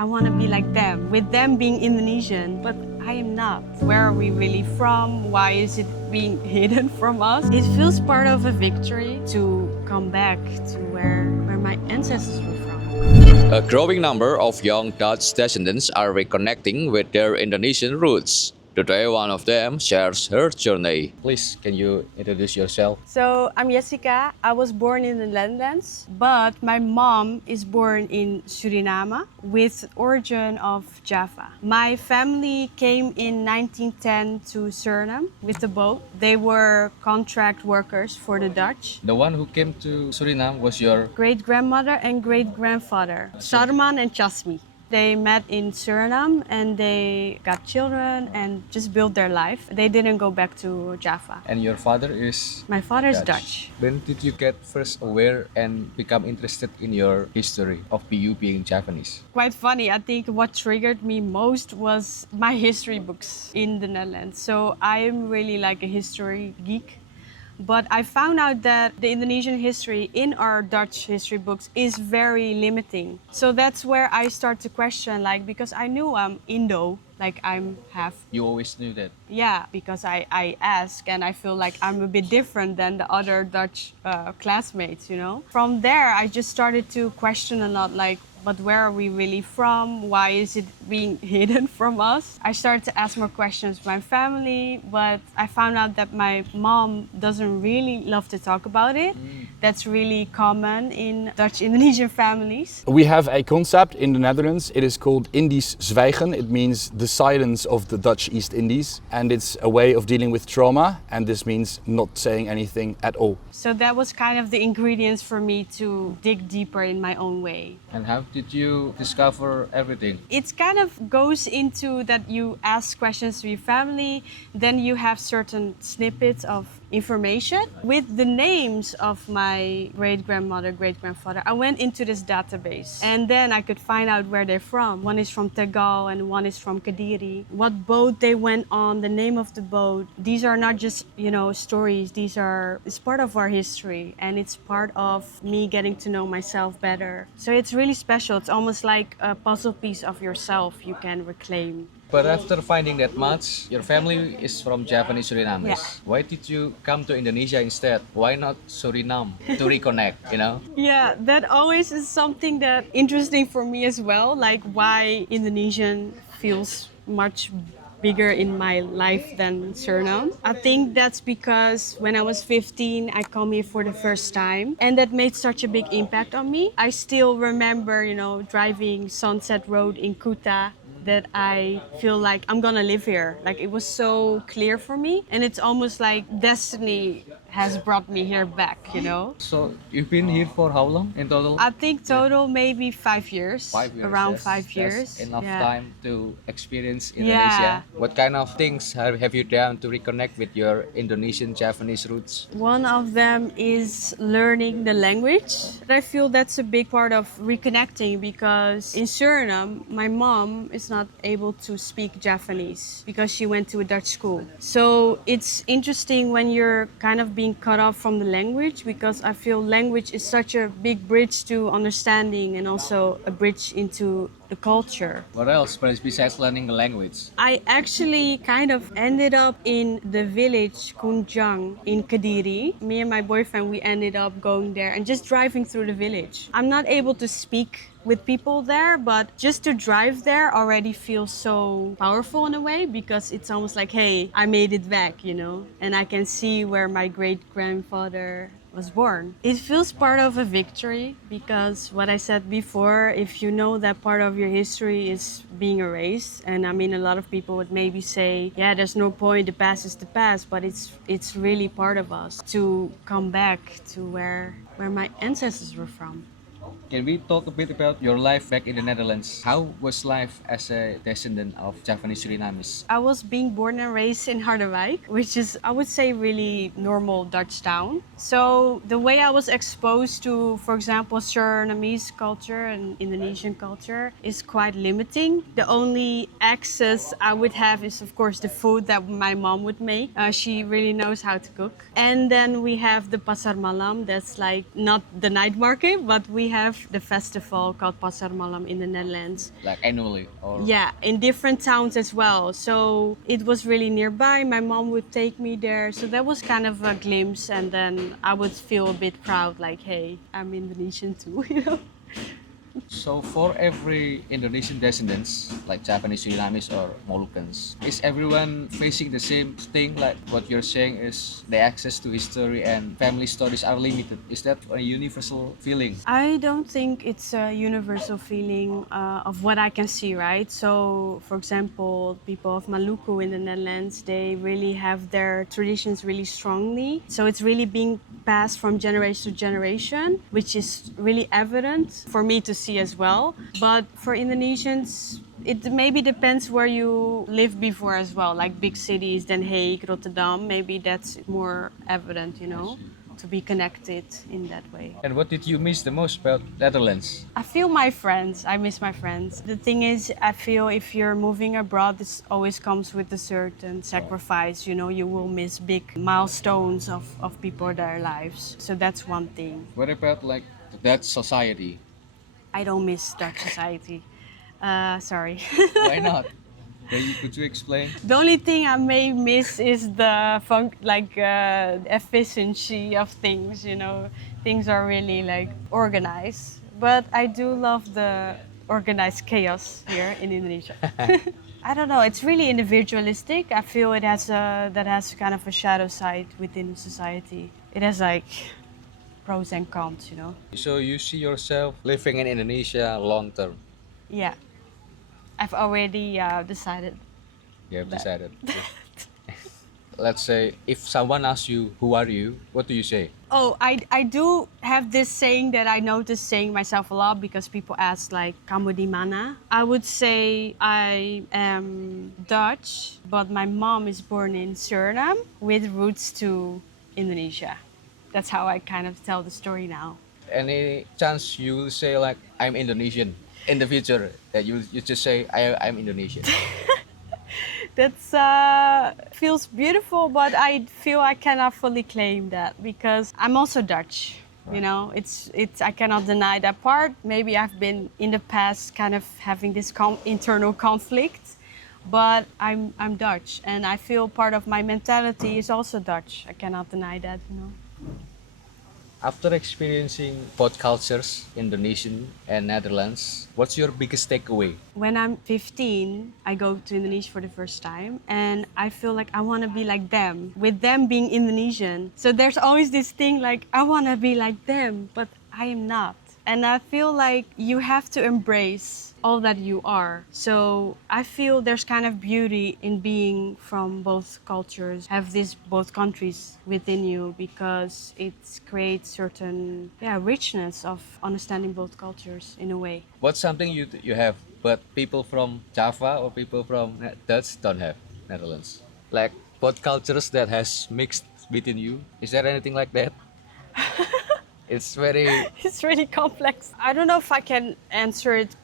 I want to be like them, with them being Indonesian, but I am not. Where are we really from? Why is it being hidden from us? It feels part of a victory to come back to where my ancestors were from. A growing number of young Dutch descendants are reconnecting with their Indonesian roots. Today, one of them shares her journey. Please, can you introduce yourself? So I'm Jessica. I was born in the Netherlands, but my mom is born in Suriname with origin of Java. My family came in 1910 to Suriname with the boat. They were contract workers for the Dutch. The one who came to Suriname was your Great-grandmother and great-grandfather, Sarman and Chasmi. They met in Suriname and they got children and just built their life. They didn't go back to Java. and your father is My father is Dutch. When did you get first aware and become interested in your history of you being Japanese? Quite funny. I think what triggered me most was my history books in the Netherlands. So I am really like a history geek. But I found out that the Indonesian history in our Dutch history books is very limiting. So that's where I start to question, like, because I knew I'm Indo, like I'm half. You always knew that. Yeah, because I ask and I feel like I'm a bit different than the other Dutch classmates, you know? From there, I just started to question a lot, like, but where are we really from? Why is it being hidden from us? I started to ask more questions to my family, but I found out that my mom doesn't really love to talk about it. That's really common in Dutch Indonesian families. We have a concept in the Netherlands. It is called Indisch zwijgen. It means the silence of the Dutch East Indies. And it's a way of dealing with trauma. And this means not saying anything at all. So that was kind of the ingredients for me to dig deeper in my own way. And how did you discover everything? It kind of goes into that you ask questions to your family, then you have certain snippets of information. With the names of my great-grandmother, great-grandfather, I went into this database and then I could find out where they're from. One is from Tegal and one is from Kediri. What boat they went on, the name of the boat. These are not just, stories. It's part of our history and it's part of me getting to know myself better. So it's really special. It's almost like a puzzle piece of yourself you can reclaim. But after finding that much, your family is from Japanese Suriname. Yeah. Why did you come to Indonesia instead? Why not Suriname to reconnect, Yeah, that always is something that interesting for me as well, like why Indonesian feels much bigger in my life than Suriname. I think that's because when I was 15, I come here for the first time and that made such a big impact on me. I still remember, driving Sunset Road in Kuta, that I feel like I'm gonna live here. Like it was so clear for me and it's almost like destiny has brought me here back, So you've been here for how long in total? I think total maybe 5 years. 5 years. Around That's- 5 years. That's enough Yeah. time to experience Indonesia. Yeah. What kind of things have you done to reconnect with your Indonesian Japanese roots? One of them is learning the language. I feel that's a big part of reconnecting because in Suriname, my mom is not able to speak Japanese because she went to a Dutch school. So it's interesting when you're kind of being cut off from the language because I feel language is such a big bridge to understanding and also a bridge into the culture. What else besides learning the language? I actually kind of ended up in the village Kunjang in Kediri. Me and my boyfriend, we ended up going there and just driving through the village. I'm not able to speak with people there, but just to drive there already feels so powerful in a way because it's almost like, hey, I made it back, and I can see where my great-grandfather was born. It feels part of a victory because what I said before, if you know that part of your history is being erased, and I mean a lot of people would maybe say, yeah, there's no point, the past is the past, but it's really part of us to come back to where my ancestors were from. Can we talk a bit about your life back in the Netherlands? How was life as a descendant of Japanese Surinamese? I was being born and raised in Harderwijk, which is, I would say, really normal Dutch town. So the way I was exposed to, for example, Surinamese culture and Indonesian culture is quite limiting. The only access I would have is, of course, the food that my mom would make. She really knows how to cook. And then we have the Pasar Malam, that's like not the night market, but we have have the festival called Pasar Malam in the Netherlands. Like annually or Yeah, in different towns as well. So it was really nearby. My mom would take me there. So that was kind of a glimpse. And then I would feel a bit proud, like, hey, I'm Indonesian too, you know? So for every Indonesian descendants, like Japanese, Surinamese, or Moluccans, is everyone facing the same thing? Like what you're saying is the access to history and family stories are limited. Is that a universal feeling? I don't think it's a universal feeling of what I can see, right? So, for example, people of Maluku in the Netherlands, they really have their traditions really strongly. So it's really being passed from generation to generation, which is really evident for me to see as well. But for Indonesians, it maybe depends where you lived before as well, like big cities, Den Haag, Rotterdam. Maybe that's more evident, you know, to be connected in that way. And what did you miss the most about Netherlands? I feel my friends. I miss my friends. The thing is, I feel if you're moving abroad, this always comes with a certain sacrifice. You know, you will miss big milestones of people, their lives. So that's one thing. What about like the Dutch society? I don't miss Dutch society. Sorry. Why not? Could you explain? The only thing I may miss is the efficiency of things. You know, things are really like organized. But I do love the organized chaos here in Indonesia. I don't know. It's really individualistic. I feel it has that has kind of a shadow side within society. It has like pros and cons. You know. So you see yourself living in Indonesia long term? Yeah. I've already decided. You have decided. Let's say if someone asks you, who are you? What do you say? Oh, I do have this saying that I notice saying myself a lot because people ask like, kamu di mana? I would say I am Dutch, but my mom is born in Suriname with roots to Indonesia. That's how I kind of tell the story now. Any chance you will say like, I'm Indonesian in the future? That you just say, I'm Indonesian. That's feels beautiful, but I feel I cannot fully claim that because I'm also Dutch. You know, it's I cannot deny that part. Maybe I've been in the past kind of having this internal conflict, but I'm Dutch, and I feel part of my mentality is also Dutch. I cannot deny that. You know. After experiencing both cultures, Indonesian and Netherlands, what's your biggest takeaway? When I'm 15, I go to Indonesia for the first time, and I feel like I want to be like them, with them being Indonesian. So there's always this thing like, I want to be like them, but I am not. And I feel like you have to embrace all that you are. So I feel there's kind of beauty in being from both cultures, have these both countries within you, because it creates certain richness of understanding both cultures in a way. What's something you have, but people from Java or people from Dutch don't have, Netherlands? Like both cultures that has mixed within you. Is there anything like that? It's very... It's really complex. I don't know if I can answer it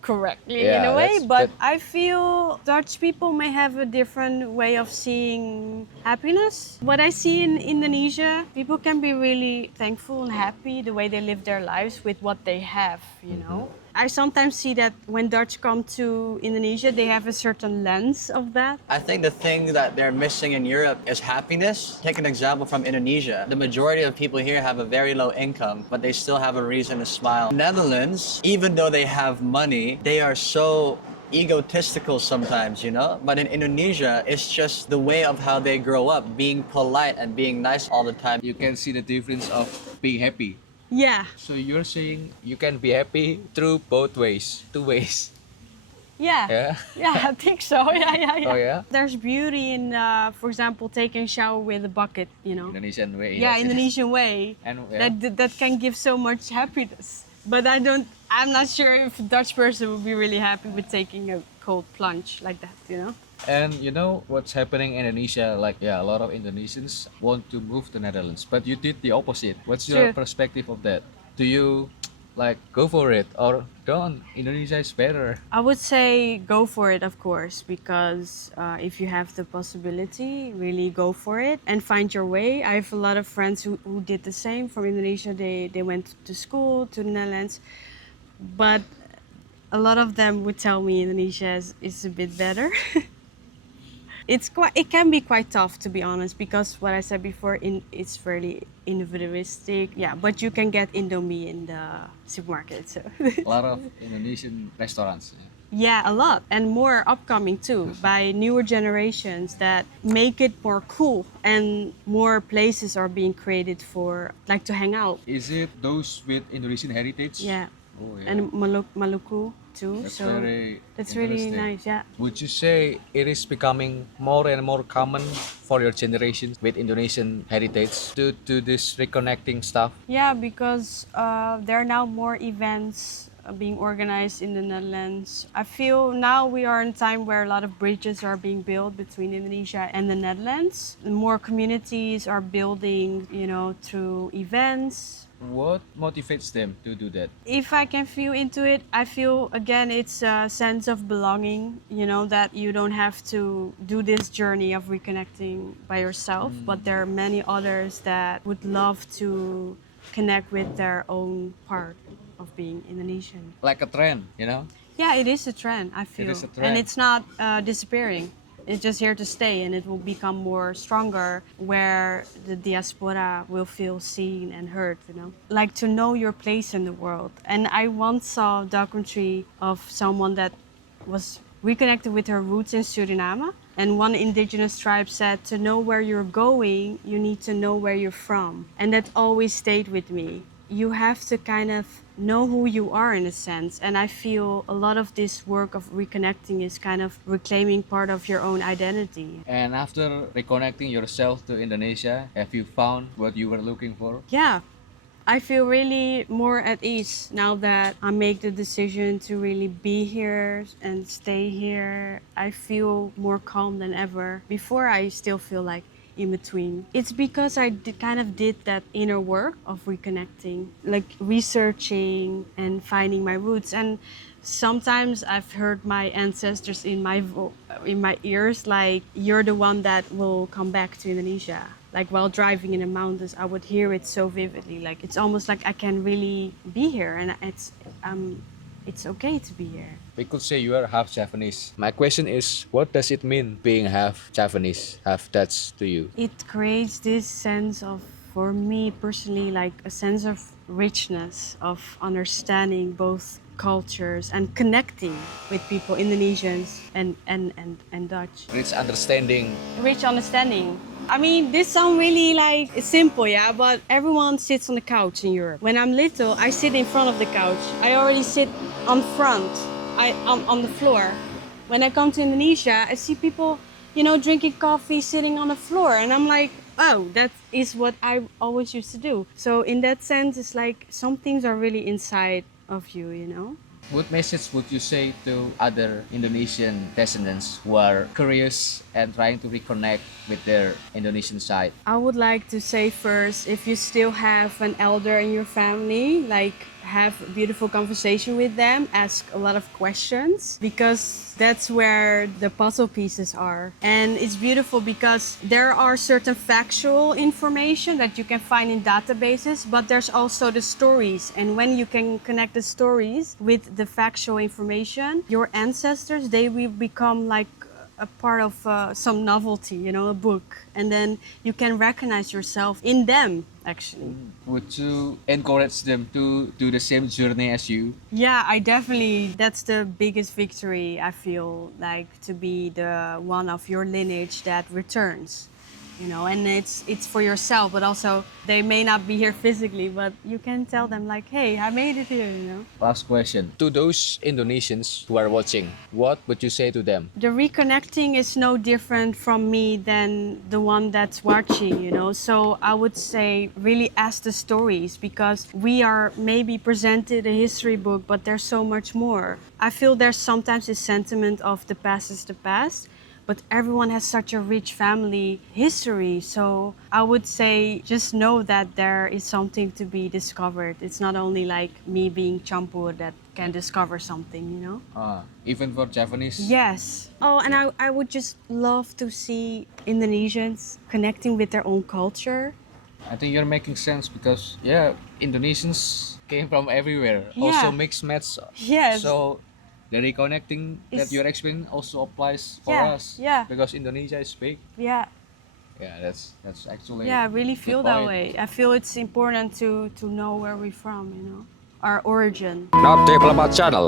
correctly in Yeah, a way, that's- but that- I feel Dutch people may have a different way of seeing happiness. What I see in Indonesia, people can be really thankful and happy the way they live their lives with what they have, you know. I sometimes see that when Dutch come to Indonesia, they have a certain lens of that. I think the thing that they're missing in Europe is happiness. Take an example from Indonesia. The majority of people here have a very low income, but they still have a reason to smile. Netherlands, even though they have money, they are so egotistical sometimes, you know? But in Indonesia, it's just the way of how they grow up, being polite and being nice all the time. You can see the difference of being happy. Yeah, So you're saying you can be happy through both ways, two ways. yeah. Yeah. Yeah, I think so. Yeah. Oh yeah. There's beauty in, for example, taking a shower with a bucket, you know? Indonesian way. Yeah, yes. Indonesian way. And yeah. That can give so much happiness. But I'm not sure if a Dutch person would be really happy with taking a cold plunge like that, you know? And you know what's happening in Indonesia? Like, yeah, a lot of Indonesians want to move to Netherlands, but you did the opposite. What's your True. perspective of that? Do you Like, go for it or don't. Indonesia is better. I would say go for it, of course, because if you have the possibility, really go for it and find your way. I have a lot of friends who did the same from Indonesia. They went to school to the Netherlands, but a lot of them would tell me Indonesia is a bit better. It can be quite tough, to be honest, because what I said before, it's fairly individualistic. Yeah, but you can get Indomie in the supermarket. So A lot of Indonesian restaurants. yeah, a lot, and more upcoming too by newer generations that make it more cool, and more places are being created for like to hang out. Is it those with Indonesian heritage? Yeah, Oh, yeah. and Maluku too. That's so very that's really interesting. nice. Yeah. Would you say it is becoming more and more common for your generation with Indonesian heritage due to this reconnecting stuff? Yeah, because there are now more events being organized in the Netherlands. I feel now we are in a time where a lot of bridges are being built between Indonesia and the Netherlands. More communities are building, through events. What motivates them to do that? If I can feel into it, I feel again it's a sense of belonging, that you don't have to do this journey of reconnecting by yourself, but there are many others that would love to connect with their own part of being Indonesian. Like a trend, you know? Yeah, it is a trend, I feel. is a And trend. it's not disappearing. It's just here to stay, and it will become more stronger where the diaspora will feel seen and heard, Like to know your place in the world. And I once saw a documentary of someone that was reconnected with her roots in Suriname. And one indigenous tribe said, to know where you're going, you need to know where you're from. And that always stayed with me. You have to kind of know who you are in a sense. And I feel a lot of this work of reconnecting is kind of reclaiming part of your own identity. And after reconnecting yourself to Indonesia, have you found what you were looking for? Yeah, I feel really more at ease now that I make the decision to really be here and stay here. I feel more calm than ever. Before, I still feel like in between. It's because I kind of did that inner work of reconnecting, like researching and finding my roots. And sometimes I've heard my ancestors in my ears, like, you're the one that will come back to Indonesia. Like while driving in the mountains, I would hear it so vividly. Like it's almost like I can really be here, and it's okay to be here. We could say you are half Japanese. My question is, what does it mean being half Japanese, half Dutch to you? It creates this sense of, for me personally, like a sense of richness, of understanding both cultures and connecting with people, Indonesians and Dutch. Rich understanding. Rich understanding. I mean, this sounds really like it's simple, yeah, but everyone sits on the couch in Europe. When I'm little, I sit in front of the couch. I already sit on front, on the floor. When I come to Indonesia, I see people, drinking coffee, sitting on the floor, and I'm like, oh, that is what I always used to do. So in that sense, it's like some things are really inside of you. What message would you say to other Indonesian descendants who are curious and trying to reconnect with their Indonesian side? I would like to say first, if you still have an elder in your family, like have a beautiful conversation with them, ask a lot of questions, because that's where the puzzle pieces are. And it's beautiful because there are certain factual information that you can find in databases, but there's also the stories. And when you can connect the stories with the factual information, your ancestors, they will become like a part of some novelty, a book. And then you can recognize yourself in them, actually. Would you encourage them to do the same journey as you? Yeah, I definitely, that's the biggest victory, I feel, like to be the one of your lineage that returns. And it's for yourself, but also they may not be here physically, but you can tell them like, hey, I made it here, Last question. To those Indonesians who are watching, what would you say to them? The reconnecting is no different from me than the one that's watching, So I would say really ask the stories, because we are maybe presented a history book, but there's so much more. I feel there's sometimes this sentiment of the past is the past, but everyone has such a rich family history. So I would say just know that there is something to be discovered. It's not only like me being Champur that can discover something, you know? Even for Japanese. Yes. Oh, and I would just love to see Indonesians connecting with their own culture. I think you're making sense because yeah, Indonesians came from everywhere. Yeah. Also mixed match. Yes. So the reconnecting that It's- you're explaining also applies for Yeah, us. yeah. Because Indonesia is big. Yeah. Yeah, that's actually. Yeah, I really good feel that point. way. I feel it's important to know where we're from, you know, our origin. Not Diplomat Channel.